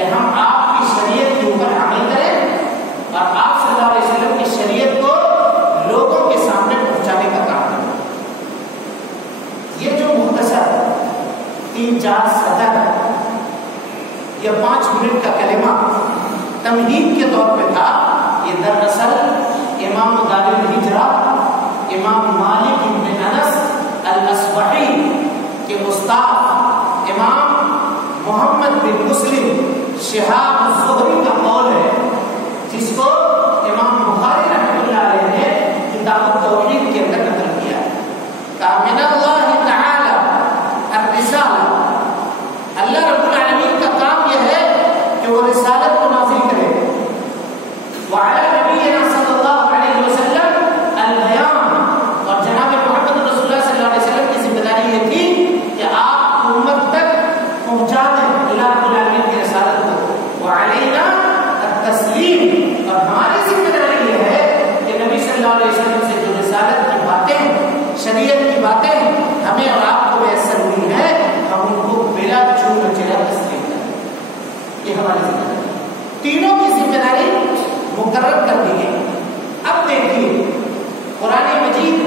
कि हम आपकी शरीयत के ऊपर अमल करें और आप सल्लल्लाहु अलैहि वसल्लम की शरीयत को लोगों के सामने पहुंचाने का काम करें। ये जो मुख्तसर 3-4 सतर या 5 मिनट का कलिमा तमहीद के तौर पे था, ये दरअसल इमाम दारुल हिजरा इमाम मालिक इब्न अनस अल-अस्बही के उस्ताद इमाम मोहम्मद बिन मुस्लिम शिहाब ज़ुहरी का कौल है, जिसको इमाम बुखारी रहमतुल्लाह अलैहि ने किताब तौहीद के अंदर नकल किया है। मिनल्लाहि तआला ar-रिसाला, अल्लाह रब्बुल आलमीन का काम यह है कि वो रिसालत को नाज़िल करे। व अला नबीना सल्लल्लाहु अलैहि वसल्लम अल-बयान, और जनाब मोहम्मद रसूलुल्लाह सल्लल्लाहु अलैहि वसल्लम की जिम्मेदारी ये थी कि आप उम्मत तक पहुंचा दें अल्लाह रब्बुल आलमीन की रिसालत को। व अलैना at-तस्लीम, और हमारी जिम्मेदारी ये है कि नबी सल्लल्लाहु अलैहि वसल्लम से जो रिसालत की बातें, शरीयत की बातें हमें और आपको मैसर हुई है, हम उनको बिला चूक चेरा तस्लीम करें। ये हमारी जिम्मेदारी, तीनों की जिम्मेदारी मुकर्रर कर दी गई। अब देखिए कुरान मजीद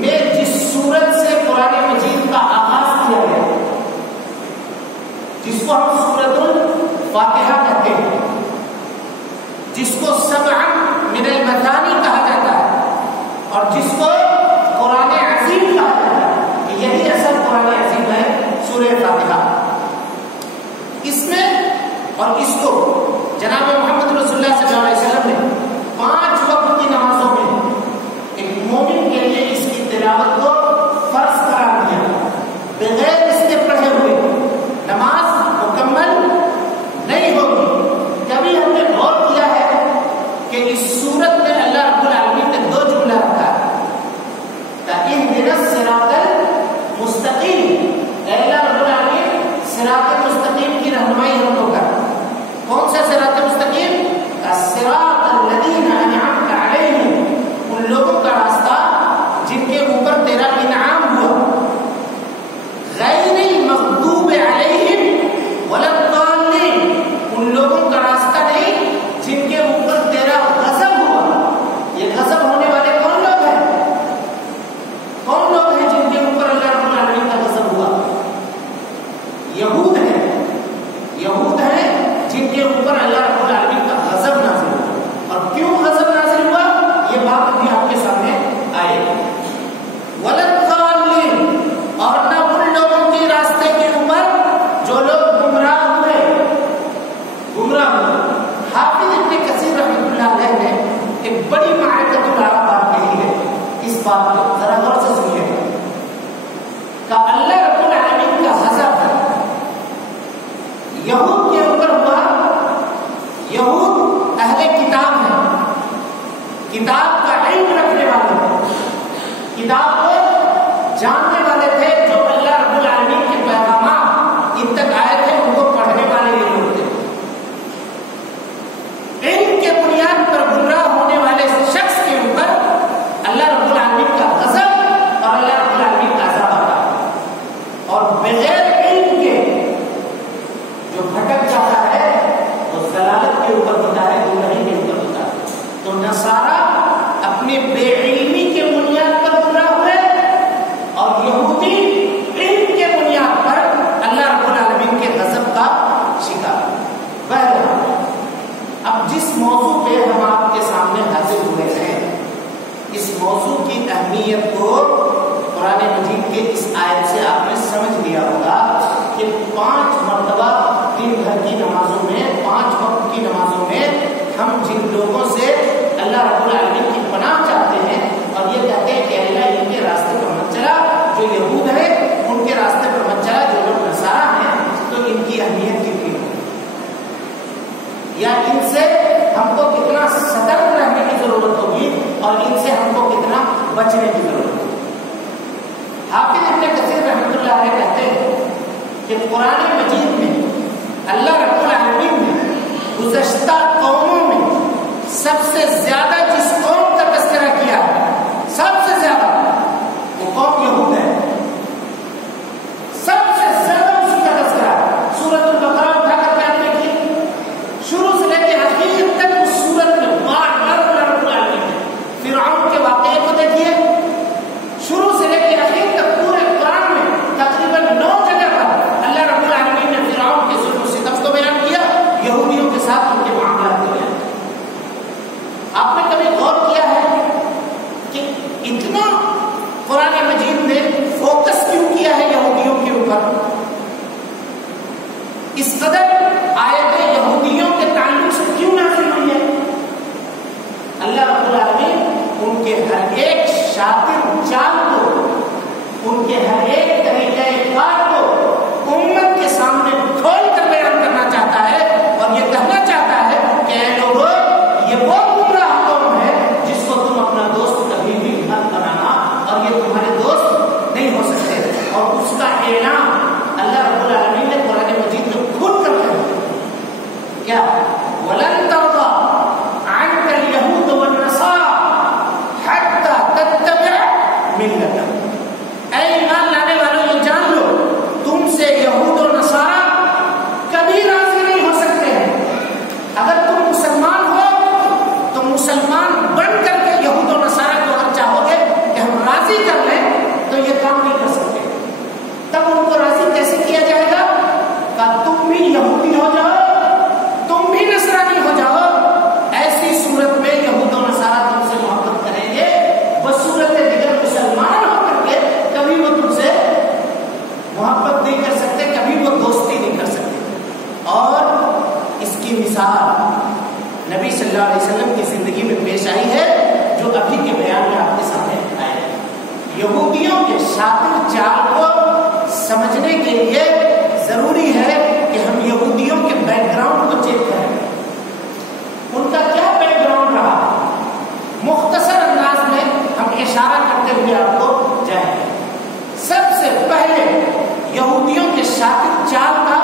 में जिस सूरत से कुरान मजीद का आगाज किया गया, जिसको हम सूरतुल फातिहा कहते हैं, जिसको सबअन मिनल मथानी कहा जाता है और जिसको कुरान अज़ीम कहा जाता है, यही असल कुरान अज़ीम है सूरह फातिहा। इसमें और इसको जनाब मोहम्मद रसूलुल्लाह सल्लल्लाहु अलैहि वसल्लम ने 5 वक्त की नमाजों में एक मोमिन के लिए इसकी तिलावत को फर्ज करार दिया। बगैर इसके पढ़े हुए नमाज मुकम्मल नहीं होगी। कभी हमने गौर किया है कि इस सूरत में अल्लाह रब्बुल आलमीन ने 2 जुमला रखा है, इहदिनस सिरातल मुस्तकीम, अल्लाह रब्बुल आलमीन सिरातल मुस्तकीम की रहनुमाई हम लोग कर। कौन सा सिरातल मुस्तकीम? अस्सिरातल लज़ीना अनअमता अलैहिम, उन लोगों का रास्ता जिनके ऊपर तेरा इनाम हुआ। गैरिल मग़दूबि अलैहिम वलद्दाल्लीन, उन लोगों का रास्ता नहीं जिनके ऊपर तेरा गज़ब हुआ। ये गज़ब होने वाले कौन लोग हैं? कौन लोग हैं जिनके ऊपर अल्लाह रब्बुल आलमीन का गज़ब हुआ? यहूद हैं, यहूद हैं जिनके ऊपर अल्लाह रब्बुल आलमीन का गज़ब नाज़िल हुआ। और क्यों गज़ब नाज़िल हुआ, ये बात भी आपके सामने आएगी। वलद्दाल्लीन, और ना उन लोगों के रास्ते के ऊपर जो लोग गुमराह हुए। हाफिज इब्न कसीर रहमतुल्लाह अलैह ने एक बड़ी मारिफतुल अरब बात कही है। इस बात को जरा गौर से सुनिएगा कि अल्लाह रब्बुल आलमीन का गज़ब यहूद के ऊपर हुआ। यहूद अहले किताब है, किताब का इल्म रखने वाले थे, किताब को जानने वाले थे। जो अल्लाह रब्बुल आलमीन के पैगाम इन तक आए थे, उनको पढ़ने वाले ये लोग थे। इल्म के बुनियाद पर गुमराह होने वाले शख्स के ऊपर अल्लाह रब्बुल आलमीन का गज़ब और अल्लाह रब्बुल आलमीन का अज़ाब आता है। और बगैर इल्म के जो भटक जाता है वो ज़लालत के ऊपर होता है, गुमराही के ऊपर होता है। तो नसारा अपने बेइल्मी के बुनियाद पर गुमराह हुए और यहूदी इल्म के बुनियाद पर अल्लाह रब्बुल आलमीन के गज़ब का शिकार। बहरहाल अब जिस मौजू पे हम आपके सामने हाजिर हुए हैं, इस मौजू की अहमियत को कुरान मजीद के इस आयत से आपने समझ लिया होगा कि 5 मरतबा दिन भर की नमाजों में, 5 वक्त की नमाजों में हम जिन लोगों से अल्लाह रब्बुल आलमीन की पनाह चाहते हैं और ये कहते हैं कि अल्लाह इनके रास्ते पर मत चला, जो यहूद है उनके रास्ते पर मत चला, जो लोग नसारा हैं, तो इनकी अहमियत कितनी है, या इनसे हमको कितना सतर्क रहने की जरूरत होगी और इनसे हमको कितना बचने की जरूरत होगी। हाफिज इब्न कसीर रहमतुल्लाह अलैह कहते हैं कि कुरान मजीद में अल्लाह रब्बुल आलमीन ने गुज़श्ता कौमों में सबसे ज्यादा जिस कौम का तज़किरा किया है, सबसे ज्यादा वो कौम यहूद है। सबसे ज्यादा उसका तज़किरा सूरह अल-बकरा उठाकर आपने देखिए इस कदर आयतें यहूदियों के ताल्लुक से क्यों नाज़िल हुई है? अल्लाह रब्बुल आलमीन उनके हर एक शातिर चाल को, उनके हर एक तरीके कार को उम्मत के सामने खोल कर बयान करना चाहता है और ये कहना चाहता है कि ऐ लोगों, ये वो गुमराह कौम है जिसको तुम अपना दोस्त कभी भी मत बनाना और ये तुम्हारे दोस्त नहीं हो सकते। और उसका ऐलान अल्लाह रब्बुल आलमीन ने कुरान मजीद में खुद कर दिया। क्या? वलन तर्दा अन्कल यहूद वन नसारा हत्ता तत्तबिअ मिल्लतहुम। ऐ ईमान लाने वालों, ये जान लो, तुमसे यहूद और नसारा कभी राजी नहीं हो सकते हैं। अगर तुम मुसलमान हो तो मुसलमान बन करके यहूद और नसारा को अगर चाहोगे कि हम राजी कर लें तो ये काम नहीं कर सकते। तब उनको राजी कैसे किया जाएगा? का तुम भी यहूदी हो जाओ, तुम भी नसरानी हो जाओ। ऐसी सूरत में यहूद और नसारा तुमसे मोहब्बत करेंगे, बसूरत दिगर मुसलमान होकर के कभी वो तुमसे मोहब्बत नहीं कर सकते, कभी वो दोस्ती नहीं कर सकते। और इसकी मिसाल नबी सल्लल्लाहु अलैहि वसल्लम की जिंदगी में पेश आई है, जो अभी के बयान में आपके सामने आए हैं। यहूदियों के शातिर चाल को समझने के लिए जरूरी है कि हम यहूदियों के बैकग्राउंड को चेक करें। उनका क्या बैकग्राउंड रहा, मुख्तसर अंदाज में हम इशारा करते हुए आपको जाएंगे। सबसे पहले यहूदियों के शातिर चाल का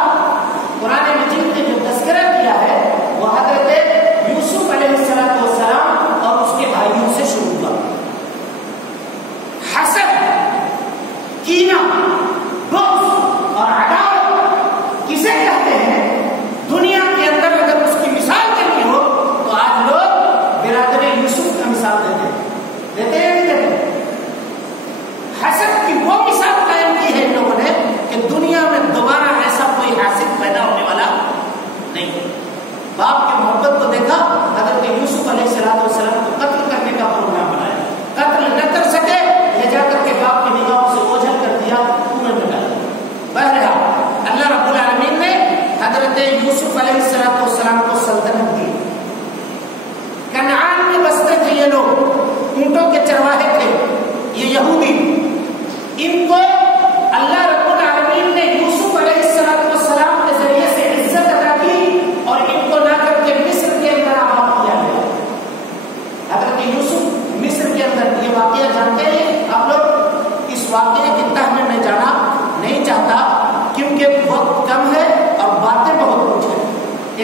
कुरान मजीद ने जो तज़किरा किया है वह हज़रत यूसुफ अलैहिस्सलाम और उसके भाइयों से शुरू हुआ। हसद, कीना, बुग़्ज़ और अदावत किसे कहते हैं? दुनिया के अंदर अगर उसकी मिसाल करनी हो तो आज लोग बिरादर यूसुफ का मिसाल देते हैं नहीं देते? हसद की वो मिसाल कायम की है इन लोगों ने कि दुनिया में दोबारा ऐसा कोई हासिद पैदा होने वाला नहीं। बाप की मोहब्बत को देखा, हज़रत यूसुफ अलैहिस्सलाम को कत्ल करने का प्रोग्राम बनाया। कत्ल न कर सके, ले जाकर के बाप की निगाहों से ओझल कर दिया, कुएं में डाल दिया। बहरहाल अल्लाह रब्बुल आलमीन ने हज़रत यूसुफ अलैहिस्सलाम को सल्तनत दी। कनान में बसते थे ये लोग, ऊंटों के चरवाहे थे ये यहूदी। इनको अल्लाह रब्बुल आलमीन ने यूसुफ अलैहिस्सलाम के जरिए से इज्जत अता की और इनको ला करके मिस्र के अंदर आबाद किया गया। हज़रत यूसुफ मिस्र के अंदर, ये वाकया जानते हैं आप लोग? इस वाकये की तह में मैं जाना नहीं चाहता क्योंकि वक्त कम है और बातें बहुत कुछ है।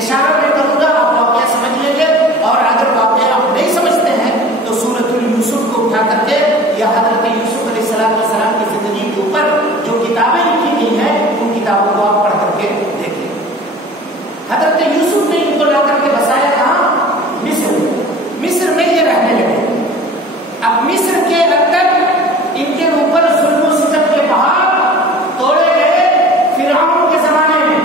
इशारा मैं करूंगा, आप वाकया समझ लेंगे। और अगर वाकया आप नहीं समझते हैं तो सूरतुल यूसुफ को उठा करके या हज़रत यूसुफ अलैहिस्सलाम की जिंदगी के ऊपर जो किताबें लिखी गई हैं उन किताबों को आप पढ़ करके देखिए। हज़रत यूसुफ ने इनको ला करके बसाया कहाँ? मिस्र में। मिस्र में ये रहने लगे। अब मिस्र के अंदर इनके ऊपर जुल्म और सितम के पहाड़ तोड़े गए। फिरौन के जमाने में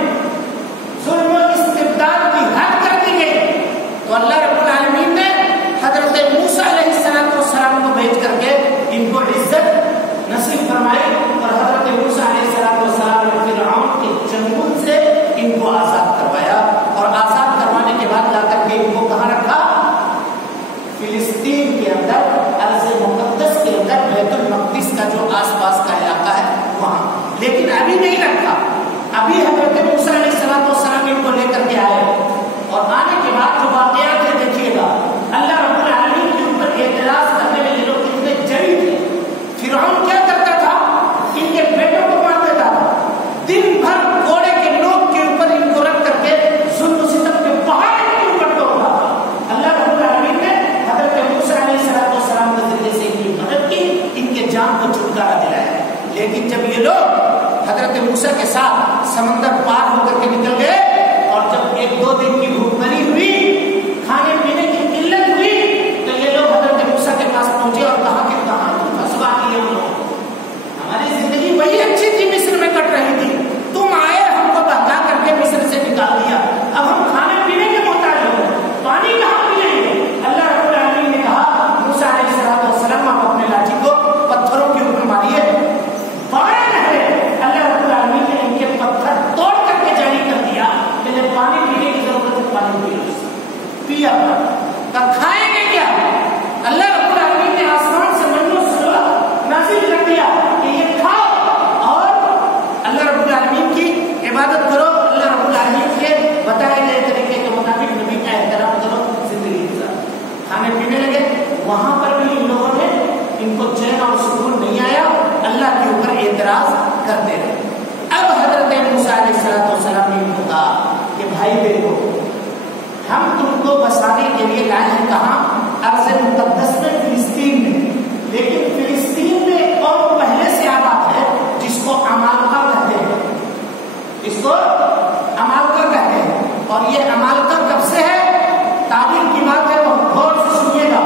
जुल्म और इस्तिबदाद की हद कर दी गई तो अल्लाह रब्बुल आलमीन ने हज़रत मूसा अलैहिस्सलाम को भेज करके इनको इज्जत नसीब फरमाई और हज़रत मूसा अलैहिस्सलाम ने फिरौन के चंगुल से इनको आजाद करवाया। और आजाद करवाने के बाद लाकर के इनको कहाँ रखा? फिलिस्तीन के अंदर, अर्ज़ मुक़द्दस के अंदर, बैतुल मक़दिस का जो आसपास का इलाका है वहाँ। लेकिन अभी नहीं रखा। अभी हज़रत मूसा अलैहिस्सलाम इनको लेकर के आए और आने के बाद जो वाक़यात है देखिएगा। अल्लाह रब्बुल आलमीन के ऊपर एतराज़ करने में ये लोग कितने जरी थे। फिरौन क्या करता था? इनके बेटों को मार देता था। दिन भर घोड़े के नोक के ऊपर इनको किया तो खाएंगे क्या? अल्लाह रब्बुल आलमीन ने आसमान से मन्नो सलवा नाज़िल कर दिया कि ये खाओ और अल्लाह रब्बुल आलमीन की इबादत करो, अल्लाह रब्बुल आलमीन के बताए गए तरीके के मुताबिक नबी का एहतराम करो, जिंदगी गुजारो। खाने पीने लगे, वहां पर भी इन लोगों ने, इनको चैन और सुकून नहीं आया, अल्लाह के ऊपर एतराज करते रहे। अब हजरत मूसा अलैहिस्सलाम ने कहा कि भाई देखो, हम तुमको बसाने के लिए लाए हैं कहाँ? अर्ज़ मुक़द्दस में, फिलिस्तीन में। लेकिन फिलिस्तीन में एक कौम पहले से आबाद है जिसको अमालका कहते हैं, इसको अमालका कहते हैं। और ये अमालका कब से है? तारीख की बात है, बहुत गौर से सुनिएगा।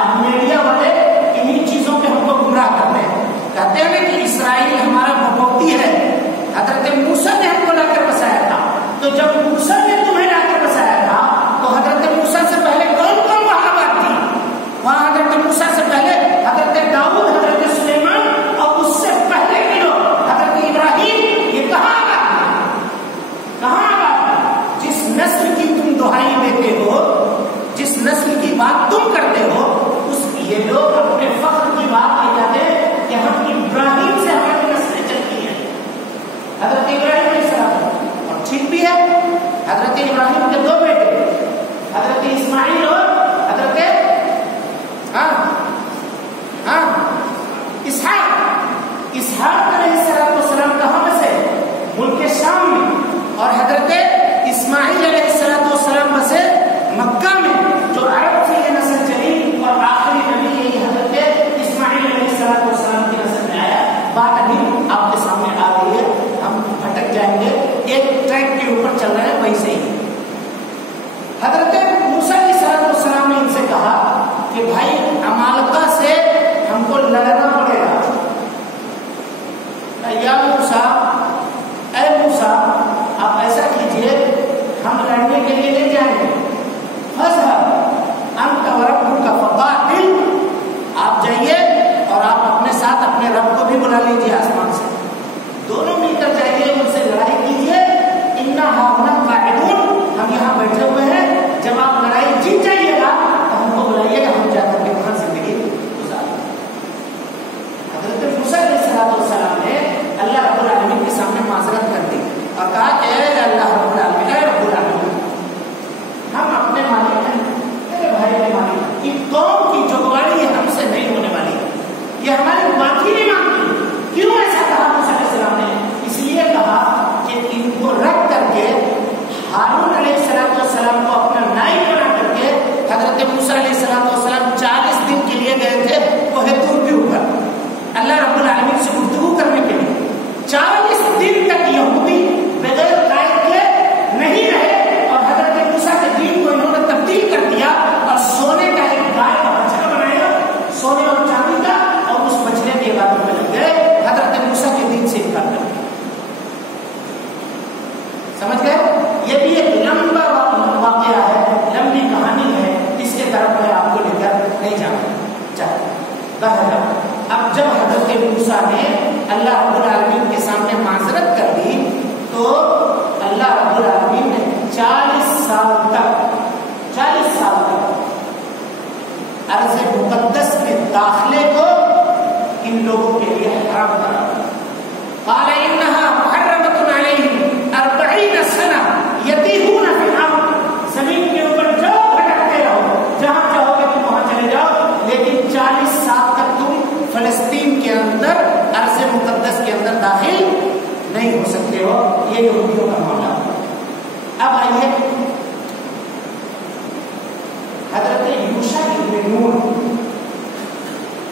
आज मीडिया वाले इन्हीं चीजों पे हमको गुमराह करते हैं, कहते हैं कि इसराइल हमारा बपौती है। हजरत मूसा ने हमको लाकर बसाया था, तो जब मूसा ने तुम्हें लाकर बसाया था तो हजरत मूसा से पहले कौन कौन वहां आबाद थी? वहां हजरत मूसा से पहले हजरत दाऊद, हजरत सुलेमान, और उससे पहले के लोग हजरत इब्राहिम, ये कहाँ आबाद? कहाँ आबाद? जिस नस्ल की तुम दुहाई देते हो, जिस नस्ल की बात तुम करते हो, उस ये लोग अपने फख्र की बात ले जाते हैं कि हम इब्राहिम से हमारी नस्लें चलती हैं, हजरत इब्राहिम अलैहिस्सलाम। और ठीक भी है, हजरत इब्राहिम के दो बेटे, हजरत इस्माइल और हजरत इसहाक अलैहिस्सलाम कहाँ बसे? मुल्क शाम में। और हजरत इस्माइल अलैहिस्सलाम बसे मक्का में। जो अरब से ये नस्ल चली और आखिरी नबी यही हजरत इस्माइल अलैहिस्सलाम की नस्ल में आया। बात अभी आपके सामने आ गई है, हम भटक जाएंगे, एक ट्रैक के ऊपर चल रहे हैं वैसे ही। हजरत मूसा अलैहिस्सलाम ने इनसे कहा कि भाई अमालका से हमको लड़ना पड़ेगा। या मूसा, ऐ मूसा, आप ऐसा कीजिए, हम लड़ने के लिए ले जाएंगे। अंत व रब्बुका फक़ातिल, आप जाइए और आप अपने साथ अपने रब को भी बुला लीजिए आसमान से, दोनों मिलकर जाइए, उनसे लड़ाई कीजिए। इन्ना हाहुना काइदून, हम यहाँ बैठे हुए हैं, जब आप लड़ाई जीत जाइएगा तो हमको बुलाइएगा, हम जाकर के वहां जिंदगी गुजारेंगे। हजरत मूसा अलैहिस्सलाम ने अल्लाह रब्बुल आलमीन के सामने माजरत कर दी और कहा कि अल्लाह रब्बुल आलमीन, हम अपने मालिक हैं, मेरे भाई के मालिक, इस कौम की जुगवाड़ी ये हमसे नहीं होने वाली, ये हमारी बात ही नहीं मानती। क्यों ऐसा कहा मूसा अलैहिस्सलाम ने? इसलिए कहा कि इनको रख करके हारून अलैहिस्सलाम को अपना नायब बना करके हजरत मूसा अलैहिस्सलाम 40 दिन के लिए गए थे कोहे तूर के ऊपर अल्लाह रब्बुल आलमीन से गुफ्तगू करने के लिए। 40 दिन तक यहूदी बगैर कायद के नहीं रहे और हजरत मूसा के दीन को इन्होंने तब्दील कर दिया और सोने का एक गाय का बछड़ा बनाया, सोने और चांदी का, और उस बछड़े की इबादत में लग गए, हजरत मूसा के दीन से इनकार कर दिया। समझ गए? ये भी एक लंबा वाकया है, लंबी कहानी है, इसके तरफ मैं आपको लेकर नहीं जाऊंगा। अब जब हजरत मूसा ने अल्लाह रब्बुल आलमीन के सामने माजरत कर दी तो अल्लाह रब्बुल आलमीन ने 40 साल तक अर्ज़ मुक़द्दस में दाखिले को इन लोगों के लिए हराम करा। क़ाल इन्नहा मुहर्रमतुन अलैहिम 40 सना यतीहूना फिल अर्द, जमीन के ऊपर जो भटकते रहो, जहां चाहोगे तुम वहां चले जाओ, लेकिन 40 साल तक तुम फलस्तीन के अंदर अर्ज़ मुक़द्दस के अंदर दाखिल नहीं हो सकते हो। ये यहूदियों का मामला। अब आइए हजरत यूशा इब्न नून,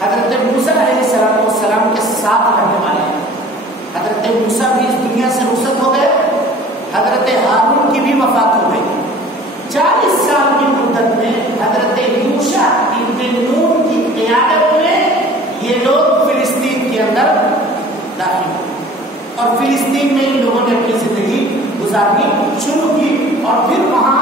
हजरत मूसा अलैहिस्सलाम के साथ रहने वाले हैं। हजरत मूसा भी इस दुनिया से रुखसत हो गए, हजरत हारून की भी वफात हो गई। 40 साल की मुद्दत में हजरत यूशा इब्न नून की क़ियादत में ये लोग फिलिस्तीन के अंदर दाखिल हुए और फिलिस्तीन में इन लोगों ने अपनी जिंदगी गुजारनी शुरू की। और फिर वहां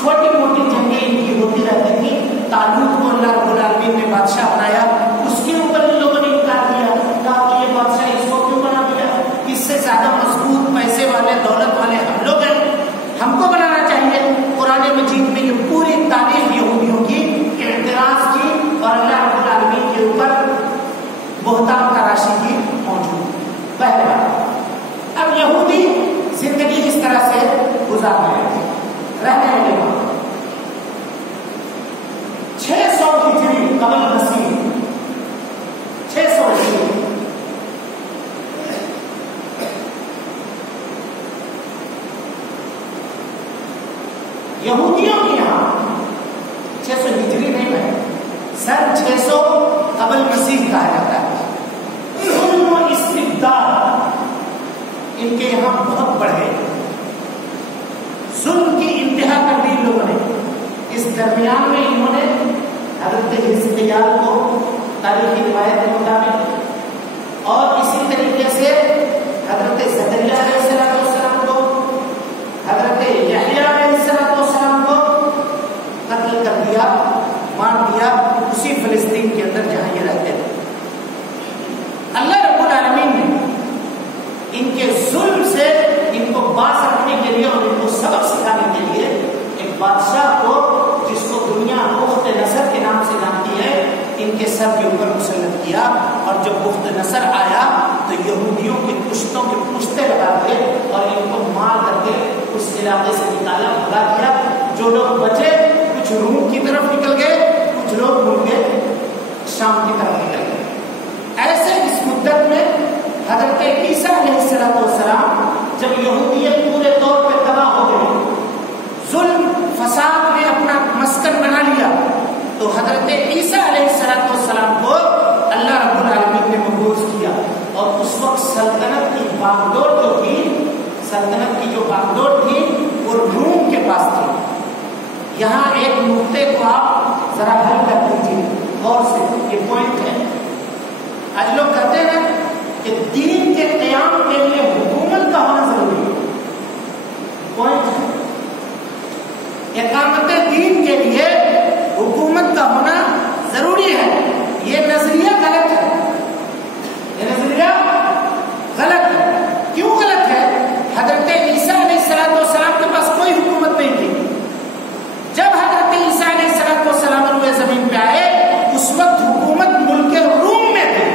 छोटी मोटी जंगें इनकी होती रहती थी। तालूत को अल्लाह रब्बुल आलमीन ने बादशाह बनाया, उसके ऊपर इन लोगों ने इनकार किया, कहा कि ये बादशाह इसको क्यों बना दिया, इससे ज्यादा मजबूत पैसे वाले दौलत वाले हम लोग हैं, हमको बनाना चाहिए। कुरान मजीद में ये पूरी गुजारने लगे, रहने लगे वहां। 600 हिजरी कबल मसीह, 600 हिजरी। यहूदियों के यहाँ 600 हिजरी नहीं है, सन 600 कबल मसीह कहा जाता है। जुल्म और इस्तिबदाद इनके यहाँ बहुत बढ़े, जुल्म की इंतहा कर दी इन लोगों ने। इस दरमियान में इन्होंने हज़रत हिजकिय्याह को तारीखी रिवायत के मुताबिक और इसी तरीके से हज़रत ज़करिया अलैहिस्सलाम को, हज़रत यहया अलैहिस्सलाम को कत्ल कर दिया, मार दिया उसी फिलिस्तीन के अंदर जहां ये रहते थे। अल्लाह रब्बुल आलमीन ने इनके जुल्म से इनको बास रखने के लिए और इनको सबक सिखाने के लिए एक बादशाह को, जिसको दुनिया बुख्त नसर के नाम से जानती है, इनके सर के ऊपर मुसल्लत किया। और जब बुख्त नसर आया तो यहूदियों के कुश्तों के पुश्ते लगा के और इनको मार करके उस इलाके से निकाला, भगा दिया। जो लोग बचे कुछ रूम की तरफ निकल गए, कुछ लोग मुड़ के शाम की तरफ निकल गए। ऐसे इस मुद्दत में हज़रत ईसा अलैहिस्सलाम जब यहूदियत पूरे तौर पे तबाह हो गए, जुल्म फसाद ने अपना मस्कन बना लिया, तो हज़रत ईसा अलैहिस्सलाम को अल्लाह रब्बुल आलमीन ने मबूस किया। और उस वक्त सल्तनत की बागडोर जो थी, सल्तनत की जो बागडोर थी वो रूम के पास थी। यहाँ एक नुक्ते को आप जरा हल कर दीजिए गौर से, ये पॉइंट है। आज लोग कहते हैं कि दीन के क़याम के लिए हुकूमत का होना जरूरी है, पॉइंट है। इक़ामत दीन के लिए हुकूमत का होना जरूरी है, ये नजरिया गलत है, ये नजरिया गलत है। क्यों गलत है? हज़रत ईसा अलैहिस्सलाम के पास कोई हुकूमत नहीं थी। जब हज़रत ईसा अलैहिस्सलाम रुए जमीन पे आए, उस वक्त हुकूमत मुल्क रूम में थी,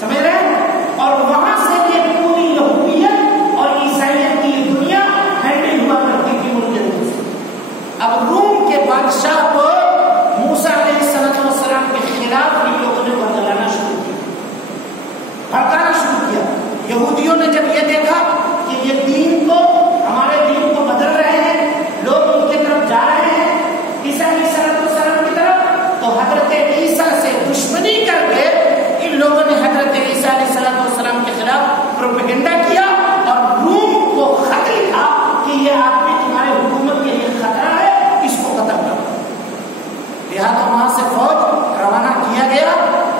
समझ रहे हैं? और वहां से ये पूरी यहूदियत और ईसाइयत की दुनिया हैंडल हुआ करती थी मुल्क रूम से। अब रूम के बादशाह को मूसा अलैहिस्सलाम के खिलाफ इन लोगों ने बदलाना शुरू किया, भड़काना शुरू किया। यहूदियों ने जब ये देखा कि ये दीन को, हमारे दीन को बदल रहे हैं, लोग उनके तरफ जा रहे हैं, ईसा अलैहिस्सलाम की तरफ, तो हज़रत ईसा से दुश्मनी करके इन लोगों ने हज़रत ईसा अलैहिस्सलाम के खिलाफ प्रोपेगेंडा किया और रूम को खत लिखा कि ये आदमी तुम्हारे हुकूमत के लिए खतरा है, इसको कत्ल करो। लिहाजा वहां से फौज रवाना किया गया।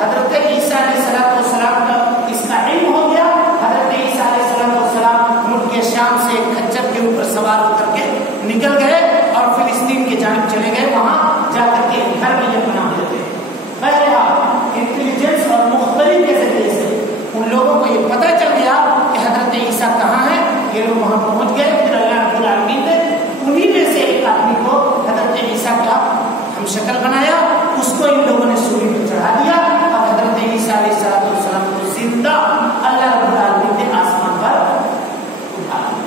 हज़रत ईसा अलैहिस्सलाम का इसका इल्म हो गया। हज़रत ईसा अलैहिस्सलाम मुल्क के शाम से एक खच्चर के ऊपर सवार होकर के निकल गए और फिलिस्तीन की जानिब चले गए। वहां जाकर के घर में ये बना लेते। बहरहाल इंटेलिजेंस और मुख्तलिफ के जरिए से उन लोगों को ये पता चल गया कि हज़रत ईसा कहाँ है। ये लोग वहां पहुंच गए। फिर अल्लाह रब्बुल आलमीन ने उन्हीं में से एक आदमी को हज़रत ईसा का हम शक्ल बनाया, उसको इन लोगों ने सूली पर चढ़ा दिया और हज़रत ईसा अलैहिस्सलाम को जिंदा अल्लाह रब्बुल आलमीन ने आसमान पर उठा दिया।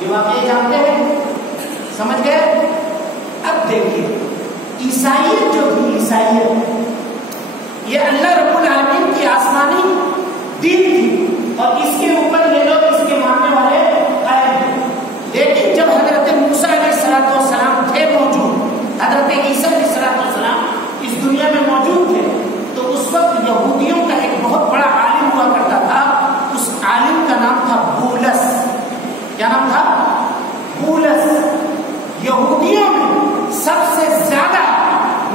ये वाक़या जानते हैं, समझ गए? अब देखिए, ईसाइयत जो थी, ईसाइयत ये अल्लाह रब्बुल आलमीन की आसमानी दीन थी और इसके ऊपर ये लोग इसके मानने वाले कायम थे। लेकिन जब हज़रत मूसा अलैहिस्सलाम थे मौजूद, हज़रत ईसा अलैहिस्सलाम इस दुनिया में मौजूद थे, तो उस वक्त यहूदियों का एक बहुत बड़ा आलिम हुआ करता था। उस आलिम का नाम था बूलस। क्या नाम था? बूलस। यहूदियों में सबसे ज्यादा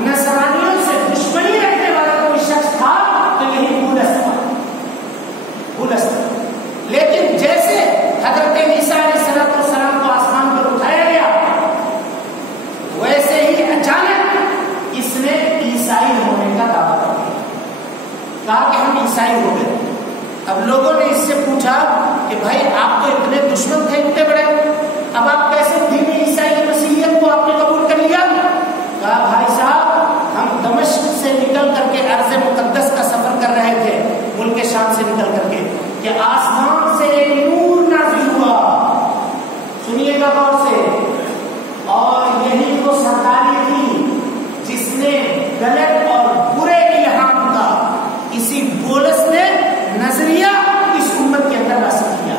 नसरानियों से दुश्मनी रखने वाला कोई शख्स था तो यही बूलस था। बूलस था। सुनिएगा गौर से। और यही वो सरकारी थी जिसने गलत और बुरे इल्हाम का इसी बोलस ने नजरिया इस उम्मत के अंदर रस्म किया।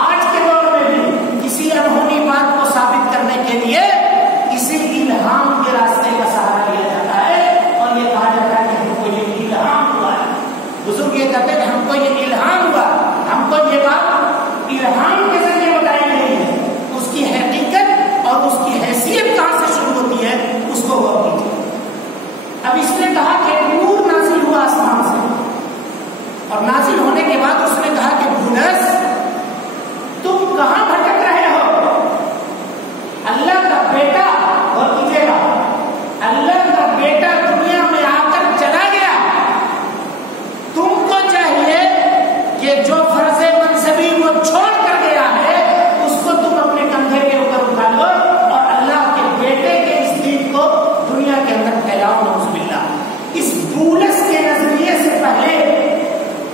आज के दौर में भी किसी अनहोनी बात को साबित करने के लिए इसी इल्हाम के रास्ते का सहारा लिया जाता है और ये कहा जाता है कि हमको ये इल्हाम हुआ है। बुजुर्ग ये कहते हैं कि हमको ये इल्हाम हुआ, हमको ये बात इल्हाम के जरिए बताई गई है। उसकी हकीकत और उसकी हैसियत कहां से शुरू होती है उसको गौर कीजिए। अब इसने कहा कि नूर नाजिल हुआ आसमान से, और नाजिल होने के बाद उसने कहा कि बुलस तुम कहां भटक रहे हो? अल्लाह का बेटा, और कीजिएगा, अल्लाह का बेटा दुनिया में आकर चला गया। तुमको चाहिए कि जो फर्जे मनसबी वो छोड़ कर गया है उसको तुम अपने कंधे के ऊपर उठा लो और अल्लाह के बेटे के इस दीन को दुनिया के अंदर फैलाओ। नौजुबिल्लाह। इस बुलस के नजरिए से पहले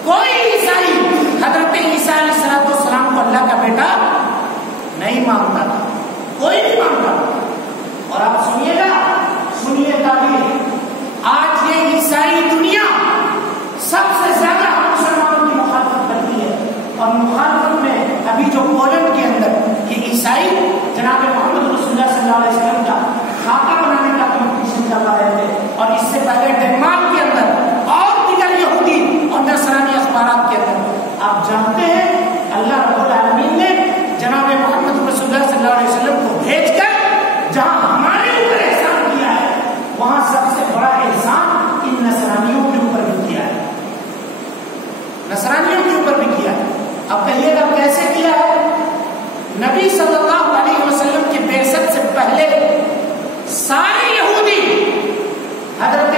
कोई ईसाई हजरत ईसा अलैहिस्सलाम को अल्लाह का बेटा नहीं मानता था, कोई नहीं मानता। और आप सुनिएगा भी, आज ये ईसाई दुनिया सबसे ज्यादा मुसलमानों की मुखालफत करती है। और मुखालफत में अभी जो पोलैंड के अंदर ये ईसाई जनाब मोहम्मद रसूलुल्लाह सल्लल्लाहु अलैहि वसल्लम का खाका बनाने का कंपटीशन कर रहे थे, और इससे पहले डेनमार्क के अंदर और दीगर यहूदी और नसरानी अखबारात के अंदर आप जानते हैं अल्लाह रब्बुल आलमीन ने जनाब मोहम्मद रसूलुल्लाह सल्लल्लाहु अलैहि वसल्लम को भेजकर जहां हमारे ऊपर एहसान किया है वहां सबसे बड़ा एहसान इन नसरानियों के ऊपर भी किया है, नसरानियों के ऊपर भी किया है। अब कहिएगा कैसे किया है? नबी सल्लल्लाहु अलैहि वसल्लम के बेअसत से पहले सारे यहूदी हजरत